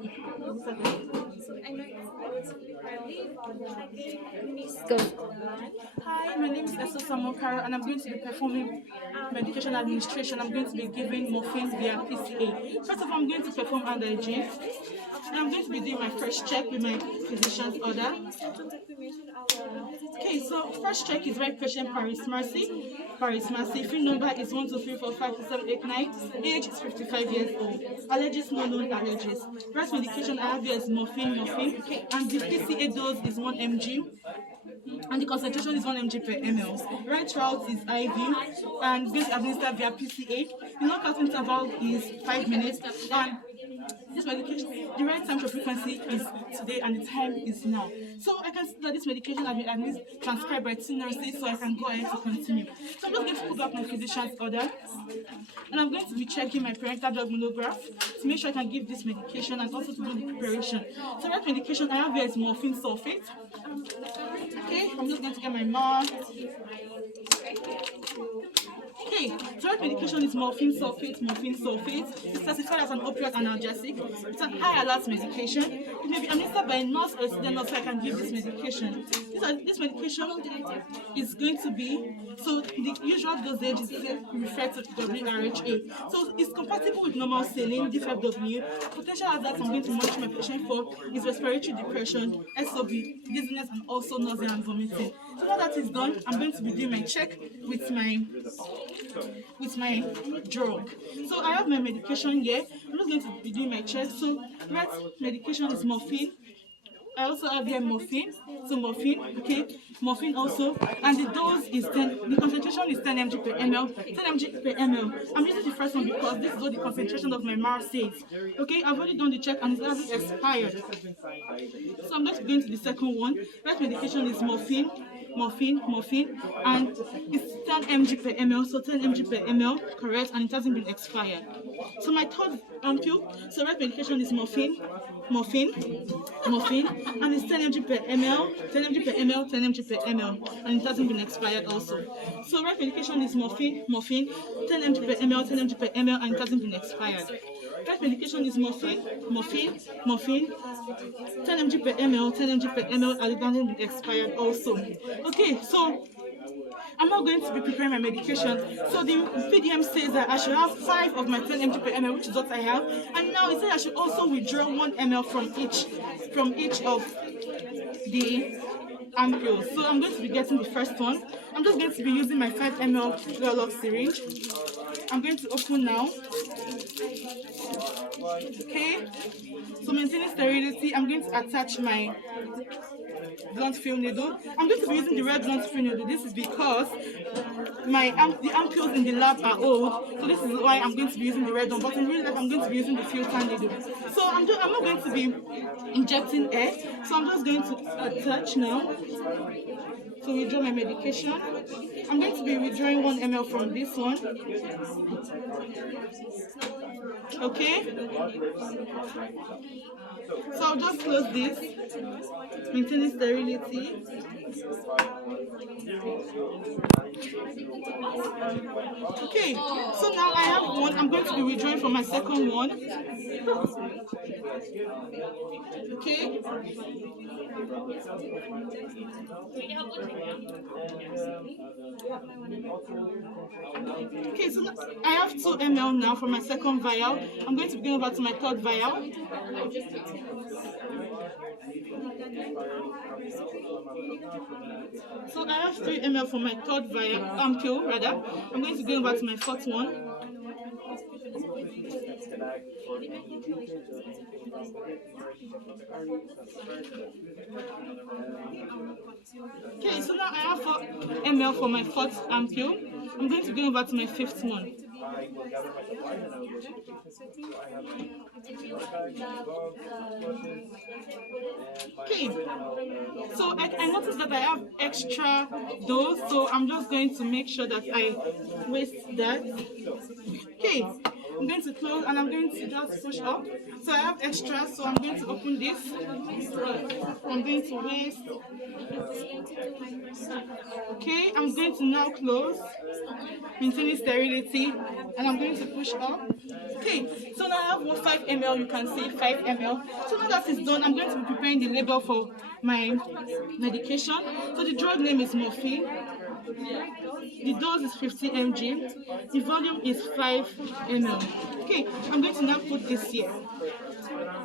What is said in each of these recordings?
Go. Hi, my name is Esther Samokara, and I'm going to be performing medication administration. I'm going to be giving morphine via PCA. First of all, I'm going to perform under hygiene, and I'm going to be doing my first check with my physician's order. Okay, so first check is right patient Paris Mercy. Paris Mercy. Phone number is 123452789. Age is 55 years old. Allergies, no known allergies. First medication I have here is morphine, and the PCA dose is 1 mg. And the concentration is 1 mg per ml. Right route is IV, and it's going to administer via PCA. The knockout interval is 5 minutes, and this medication, the right time to frequency is today, and the time is now. So I can see that this medication has been at least transcribed by 2 nurses, so I can go ahead to continue. So I'm just going to put up my physician's order, and I'm going to be checking my parental drug monograph to make sure I can give this medication and also to do the preparation. So right medication I have here is morphine sulfate. Okay, I'm just going to get my mask. Okay, so right medication is morphine sulfate. It's classified as an opioid analgesic. It's an high alert medication. It may be administered by a nurse or a student nurse, so I can give this medication. This medication is going to be, so the usual dosage is referred to WRHA. So it's compatible with normal saline, D5W. Potential hazards I'm going to monitor my patient for is respiratory depression, SOB, dizziness, and also nausea and vomiting. So now that is done, I'm going to be doing my check with my drug. So I have my medication here. I'm just going to be doing my check. So right medication is morphine. I also have here morphine. So morphine, okay, morphine also, and the dose is 10. The concentration is 10 mg per ml. 10 mg per ml. I'm using the first one because this is what the concentration of my MAR says. Okay, I've already done the check and it hasn't expired. So I'm just going to the second one. Right medication is morphine, and it's 10 mg per ml. So 10 mg per ml, correct, and it hasn't been expired. So my third ampule. So right medication is morphine, and it's 10 mg per ml, 10 mg per ml, 10 mg per ml, and it hasn't been expired also. So right medication is morphine, 10 mg per ml, 10 mg per ml, and it hasn't been expired. Right medication is morphine, 10 mg per ml, 10 mg per ml, and it hasn't been expired also. Okay, so I'm not going to be preparing my medication. So the PDM says that I should have 5 of my 10 mg per ml, which is what I have. And now it says I should also withdraw 1 ml from each of the ampules. So I'm going to be getting the first one. I'm just going to be using my 5 ml Zoloft syringe. I'm going to open now. Okay. So maintaining sterility, I'm going to attach my blunt fill needle. I'm going to be using the red blunt fill needle. This is because the ampules in the lab are old, so this is why I'm going to be using the red one. But in real life, I'm going to be using the filter needle. So I'm not going to be injecting air. So I'm just going to attach now. So withdraw my medication. I'm going to be withdrawing 1 ml from this one. Okay. So I'll just close this. Maintaining sterility. Okay, so now I have one. I'm going to be withdrawing from my second one. Okay. Okay, so now I have 2 ml now from my second vial. I'm going to be going over to my third vial. So I have 3 ml for my third vial, ampule rather. I'm going to go over to my fourth one. Okay, so now I have 4 ml for my fourth ampule. I'm going to go over to my fifth one. Okay, so I noticed that I have extra dose, so I'm just going to make sure that I waste that. Okay, I'm going to close and I'm going to just push up. So I have extra, so I'm going to open this. I'm going to waste. Okay, I'm going to now close, maintaining sterility, and I'm going to push up. Okay, so now I have 5 ml, you can see 5 ml. So now that is done, I'm going to be preparing the label for my medication. So the drug name is Morphine. The dose is 50 mg. The volume is 5 ml. Okay, I'm going to now put this here.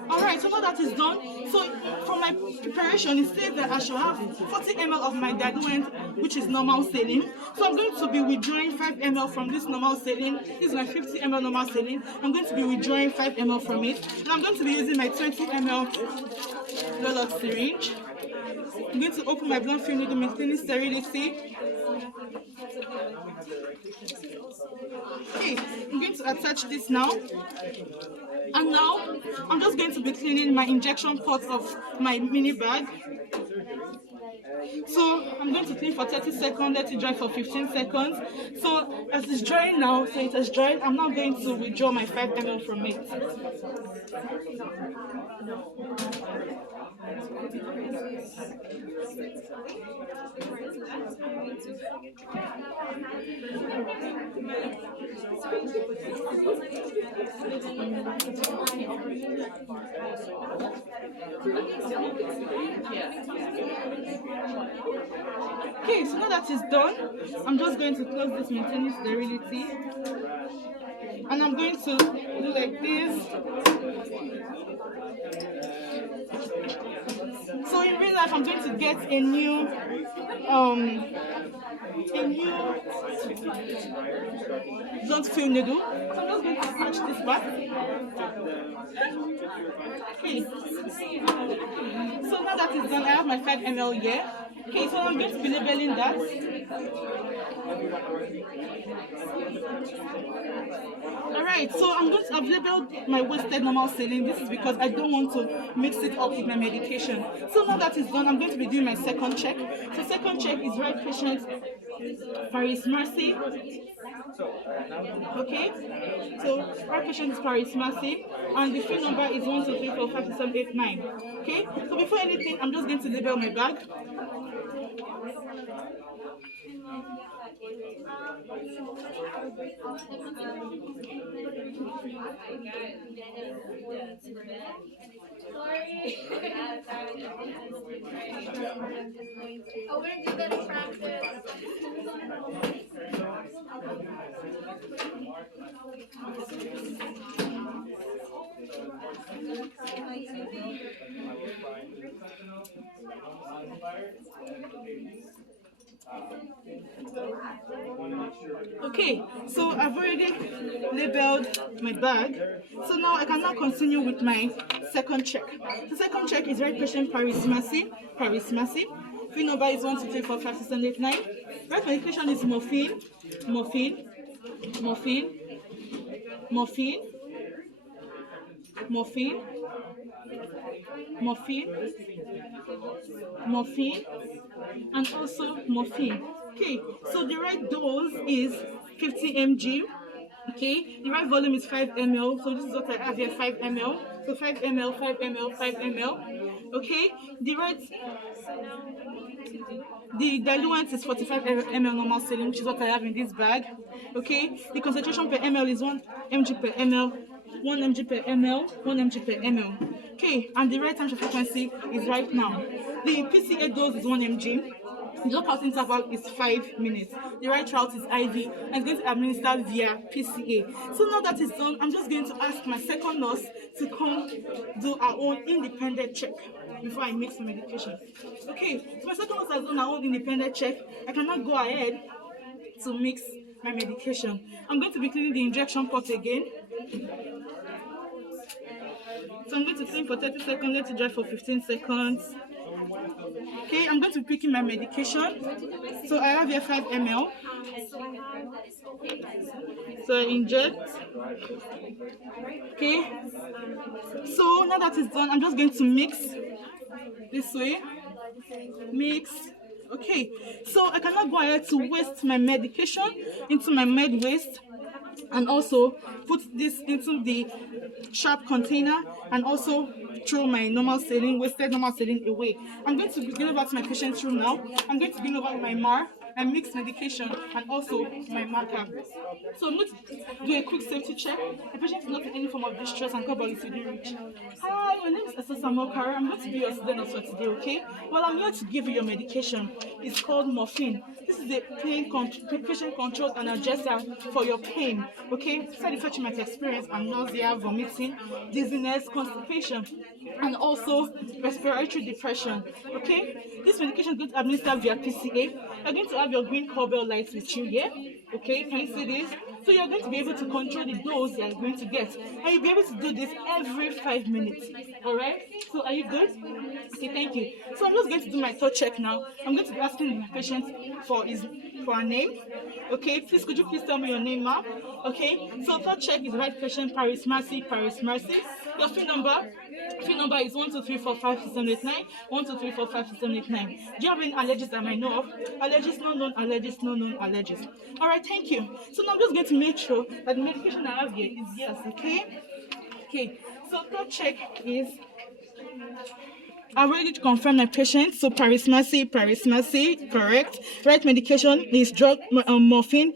Alright, so now that is done, so for my preparation, it says that I should have 40 ml of my diluent, which is normal saline. So I'm going to be withdrawing 5 ml from this normal saline. This is my 50 ml normal saline. I'm going to be withdrawing 5 ml from it. And I'm going to be using my 20 ml Lolox syringe. I'm going to open my blunt film needle, maintaining sterility. Okay, I'm going to attach this now. And now, I'm just going to be cleaning my injection pot of my mini bag. So, I'm going to clean for 30 seconds, let it dry for 15 seconds. So, as it's drying now, so it has dried, I'm now going to withdraw my 5 ml from it. Okay, so now that is done, I'm just going to close this, maintaining sterility. And I'm going to do like this. So in real life, I'm going to get a new blunt film needle. So I'm just going to attach this back. Okay. So now that is done, I have my 5 ml here. Okay, so I'm going to be labeling that. Alright, so I've labeled my wasted normal saline. This is because I don't want to mix it up with my medication. So now that is done, I'm going to be doing my second check. So second check is right patient Paris Mercy. Okay, so right patient is Paris Mercy, and the phone number is 123452789. Okay, so before anything, I'm just going to label my bag. Oh, where did you go to practice? Okay, so I've already labeled my bag. So now I can now continue with my second check. The second check is right patient Paris Mercy. Paris Mercy. Phone number is 123452789. Right medication is morphine, morphine, morphine, morphine, morphine, morphine, morphine, and also morphine. Okay, so the right dose is 50 mg. Okay, the right volume is 5 ml. So this is what I have here, 5 ml. So 5 ml, 5 ml, 5 ml. Okay, the diluent is 45 ml normal saline, which is what I have in this bag. Okay, the concentration per ml is 1 mg per ml, 1 mg per ml, 1 mg per ml. Okay, and the right temperature frequency is right now. The PCA dose is 1 mg. The lockout interval is 5 minutes. The right route is IV and it's going to be administered via PCA. So now that is done, I'm just going to ask my second nurse to come do our own independent check before I mix my medication. Okay, so my second nurse has done her own independent check. I cannot go ahead to mix my medication. I'm going to be cleaning the injection pot again. So I'm going to clean for 30 seconds, let it dry for 15 seconds. Okay, I'm going to be picking my medication. So I have here 5 ml. So I inject. Okay. So now that is done, I'm just going to mix this way. Mix. Okay. So I cannot go ahead to waste my medication into my med waste. and also put this into the sharp container and also throw my normal saline, wasted normal saline away. I'm going to begin over to my patient's room now. I'm going to begin over with my MAR and mixed medication and also my marker. So I'm going to do a quick safety check. The patient is not in any form of distress and call is within reach. Hi, my name is Assasa Mokara. I'm going to be your student for today, okay? Well, I'm here to give you your medication. It's called Morphine. This is a patient controlled analgesic for your pain, okay? Side effects you might experience are nausea, vomiting, dizziness, constipation, and also respiratory depression, okay? This medication is going to administer via PCA. You're going to have your green cowbell lights with you, yeah? Okay, can you see this? So you're going to be able to control the dose you're going to get. And you'll be able to do this every 5 minutes. Alright? So are you good? Okay, thank you. So I'm just going to do my third check now. I'm going to be asking my patient for a name. Okay, please could you please tell me your name, ma'am? Okay, so third check is right patient Paris Mercy, Paris Mercy. Your phone number? Phone number is 123456789, 123456789. Do you have any allergies that I might know of? Allergies, no known allergies, no known allergies. Alright, thank you. So now I'm just going to make sure that the medication I have here is yes, okay? Okay, so third check is I'm ready to confirm my patient. So Paris Mercy, correct. Right medication is drug morphine,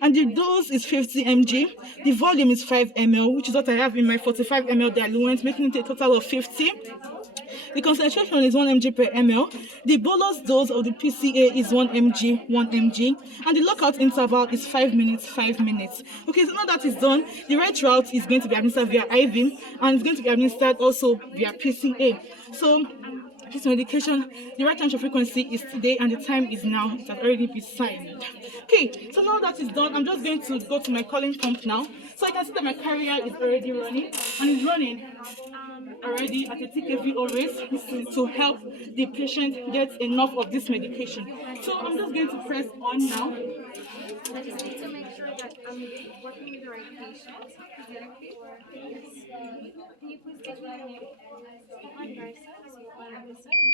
and the dose is 50 mg. The volume is 5 ml, which is what I have in my 45 ml diluent, making it a total of 50. The concentration is 1 mg per ml. The bolus dose of the PCA is 1 mg, and the lockout interval is 5 minutes, 5 minutes. Okay, so now that is done, the right route is going to be administered via IV, and it's going to be administered also via PCA. So this medication, the right time frequency is today, and the time is now. It has already been signed. Okay, so now that is done, I'm just going to go to my calling pump now. So I can see that my carrier is already running, and it's running already at a TKV always. This is to help the patient get enough of this medication. So I'm just going to press on now. I just need to make sure that I'm working with the right patient. Can you please give me your name? On your side, so on this side.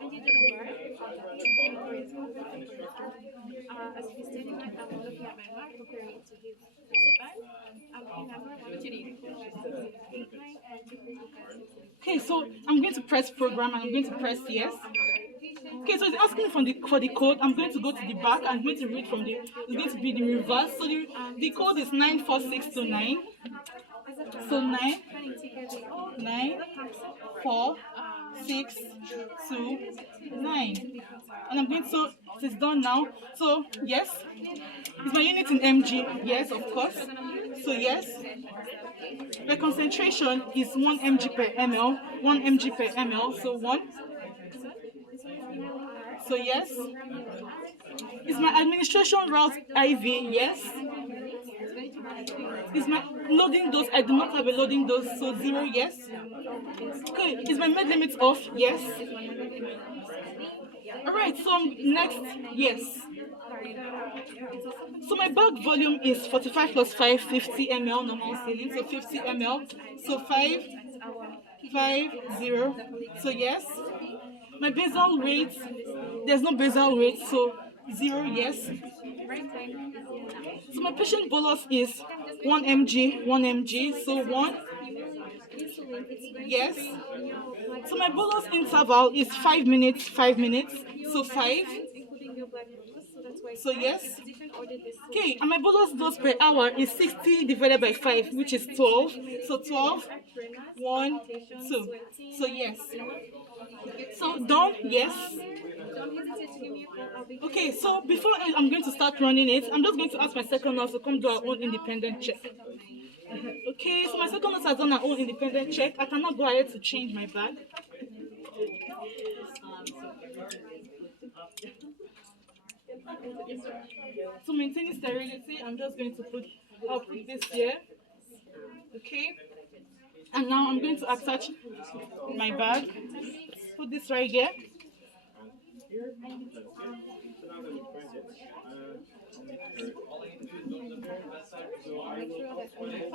And you did a word. As he's standing right now, I'm looking at my mark, preparing to give feedback. Remember, 1234589 and 235. Okay, so I'm going to press program and I'm going to press yes. Okay, so it's asking for the code. I'm going to go to the back. I'm going to read from it's going to be the reverse. So the code is 94629. So 94629. And I'm going to, it is done now. So yes. Is my unit in mg? Yes, of course. So yes. The concentration is 1 mg per ml. 1 mg per ml. So 1. So yes. Is my administration route IV? Yes. Is my loading dose? I do not have a loading dose, so 0. Yes. Okay. Is my med limit off? Yes. All right. So next, yes. So my bag volume is 45 plus 5, 50 ml normal saline. So 50 ml. So 5, 0. So yes. My basal rate, there's no basal rate, so 0, yes. So my patient bolus is 1 mg, so 1, yes. So my bolus interval is 5 minutes, so 5, so yes. Okay, and my bolus dose per hour is 60 divided by 5, which is 12, so 12, 1, 2, so yes. So done, yes. Okay, so before I'm going to start running it, I'm just going to ask my second nurse to come do our own independent check. Okay, so my second nurse has done her own independent check. I cannot go ahead to change my bag. To maintain sterility, I'm just going to put this here. Okay, and now I'm going to attach my bag. Put this right here.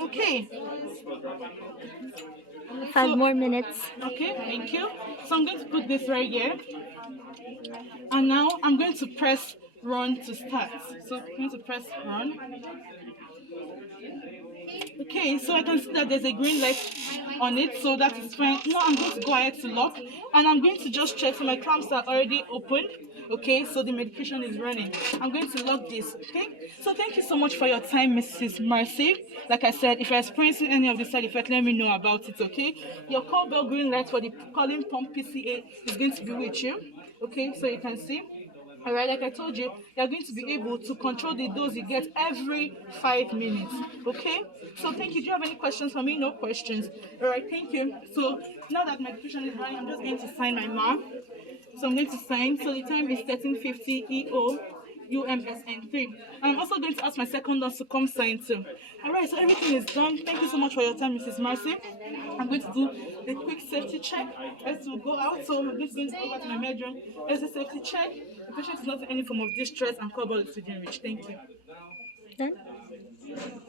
Okay. 5 more minutes. Okay, thank you. So I'm going to put this right here. And now I'm going to press run to start. So I'm going to press run. Okay, so I can see that there's a green light on it, so that is fine. Now I'm going to go ahead to lock, and I'm going to just check. So my clamps are already open. Okay, so the medication is running. I'm going to lock this. Okay, so thank you so much for your time, Mrs. Mercy. Like I said, if you're experiencing any of the side effects, let me know about it. Okay, your call bell green light for the calling pump PCA is going to be with you. Okay, so you can see. All right, like I told you, you're going to be able to control the dose you get every 5 minutes. Okay, so thank you. Do you have any questions for me? No questions. All right, thank you. So now that my medication is running, I'm just going to sign my mark. So I'm going to sign. So the time is 13:50 EO UMSN3. I'm also going to ask my second nurse to come sign too. All right, so everything is done. Thank you so much for your time, Mrs. Mercy. I'm going to do a quick safety check as we go out. So I'm just going to go back to my bedroom. As a safety check, the patient is not in any form of distress and call ball is within reach. Thank you.